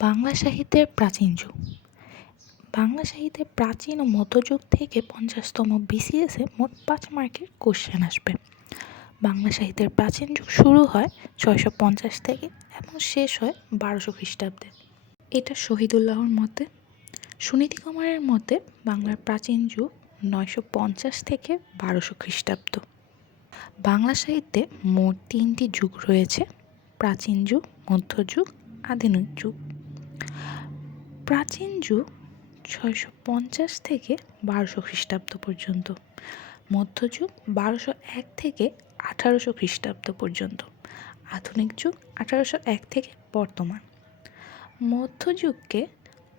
বাংলা সাহিত্যের প্রাচীন যুগ। বাংলা সাহিত্যের প্রাচীন ও মধ্যযুগ থেকে 50তম BCS মোট 5 মার্কের কোশ্চেন আসবে। বাংলা সাহিত্যের প্রাচীন যুগ শুরু হয় 650 থেকে এবং শেষ হয় 1200 খ্রিস্টাব্দে। এটা শহীদুল্লাহর মতে। সুনীতি কুমারের মতে বাংলার প্রাচীন যুগ 950 থেকে 1200 খ্রিস্টাব্দ। বাংলা সাহিত্যে মোট 3টি যুগ রয়েছে: প্রাচীন যুগ, মধ্যযুগ, আধুনিক যুগ। প্রাচীন যুগ 650 থেকে 1200 খ্রিস্টাব্দ পর্যন্ত, মধ্যযুগ 1201 থেকে 1800 খ্রিস্টাব্দ পর্যন্ত, আধুনিক যুগ 1801 থেকে বর্তমান। মধ্যযুগকে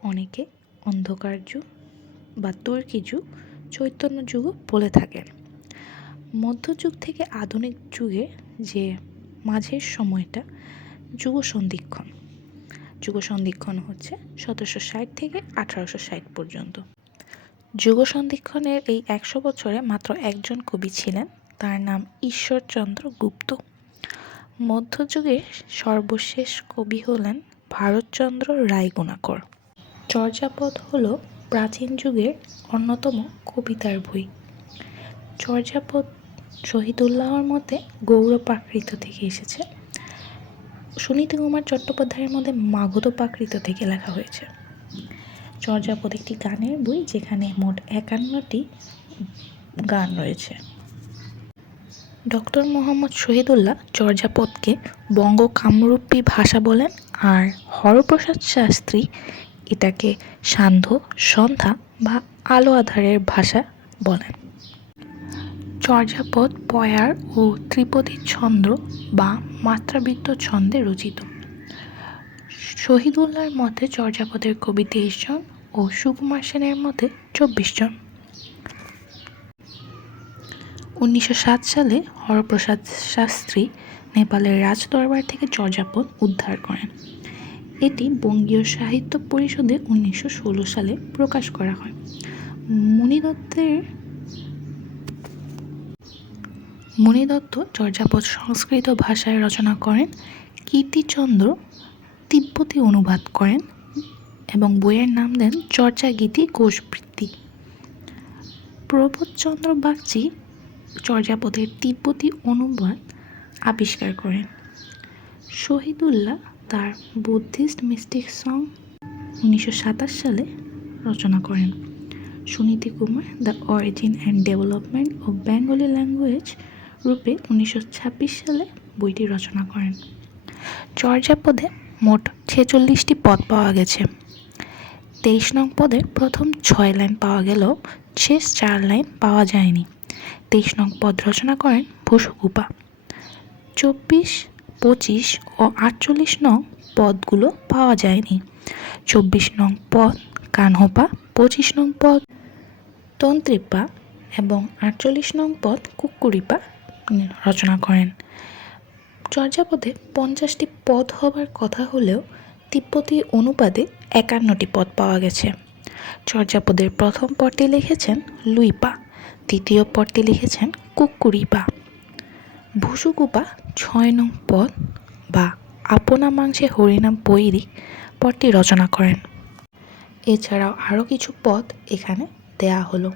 অনেকে অন্ধকার যুগ বা তুর্কি যুগ, চৈতন্য যুগও বলে থাকেন। মধ্যযুগ থেকে আধুনিক যুগে যে মাঝের সময়টা যুগ সন্ধিক্ষণ। যুগ সন্ধিক্ষণ হচ্ছে 1760 থেকে 1860 পর্যন্ত। যুগ সন্ধিক্ষণের এই 100 বছরে মাত্র একজন কবি ছিলেন, তার নাম ঈশ্বরচন্দ্র গুপ্ত। মধ্যযুগের সর্বশেষ কবি হলেন ভারতচন্দ্র রায়গুণাকর। চর্যাপদ হল প্রাচীন যুগের অন্যতম কবিতার বই। চর্যাপদ শহীদুল্লাহর মতে গৌড়-প্রাকৃত থেকে এসেছে। সুনীতি কুমার চট্টোপাধ্যায়ের মধ্যে মাগধ প্রাকৃত থেকে লেখা হয়েছে। চর্যাপদ একটি গানের বই যেখানে মোট 51টি গান রয়েছে। ডক্টর মোহাম্মদ শহীদুল্লাহ চর্যাপদকে বঙ্গ কামরূপী ভাষা বলেন, আর হরপ্রসাদ শাস্ত্রী এটাকে সান্ধ্য, সন্ধ্যা বা আলো আঁধারের ভাষা বলেন। চর্যাপদ পয়ার ও ত্রিপদী ছন্দ বা মাত্রাবৃত্ত ছন্দে রচিত। শহীদুল্লাহর মতে চর্যাপদের কবি 23 জন ও সুকুমার সেনের মতে 24 জন। 1907 সালে হরপ্রসাদ শাস্ত্রী নেপালের রাজদরবার থেকে চর্যাপদ উদ্ধার করেন। এটি বঙ্গীয় সাহিত্য পরিষদে 1916 সালে প্রকাশ করা হয়। মুনিদত্ত চর্যাপদ সংস্কৃত ভাষায় রচনা করেন। কীর্তিচন্দ্র তিব্বতী অনুবাদ করেন এবং বইয়ের নাম দেন চর্যাগীতি কোষবৃত্তি। প্রবোধচন্দ্র বাগচি চর্যাপদের তিব্বতী অনুবাদ আবিষ্কার করেন। শহীদুল্লাহ তার বুদ্ধিস্ট মিস্টিক সং 1927 সালে রচনা করেন। Suniti Kumar the origin and development of Bengali language রূপে 1926 সালে বইটি রচনা করেন। চর্যাপদে মোট 46টি পদ পাওয়া গেছে। 23 নং পদের প্রথম 6 লাইন পাওয়া গেলেও শেষ 4 লাইন পাওয়া যায়নি। 23 নং পদ রচনা করেন ভূসুকুপা। 24, 25 ও 48 নং পদগুলো পাওয়া যায়নি। 24 নং পদ কানহোপা, 25 নং পদ তন্ত্রিপা এবং 48 নং পদ কুক্কুরিপা রচনা করেন। চর্যাপদে 50টি পদ হবার কথা হলেও তিব্বতী অনুবাদে 51টি পদ পাওয়া গেছে। চর্যাপদের প্রথম পদটি লিখেছেন লুইপা, দ্বিতীয় পদটি লিখেছেন কুক্কুরিপা। ভূসুকুপা 6 নং পদ বা আপনা মাংসে হরিনাম বৈরী পদটি রচনা করেন। এছাড়াও আরও কিছু পদ এখানে দেয়া হলো।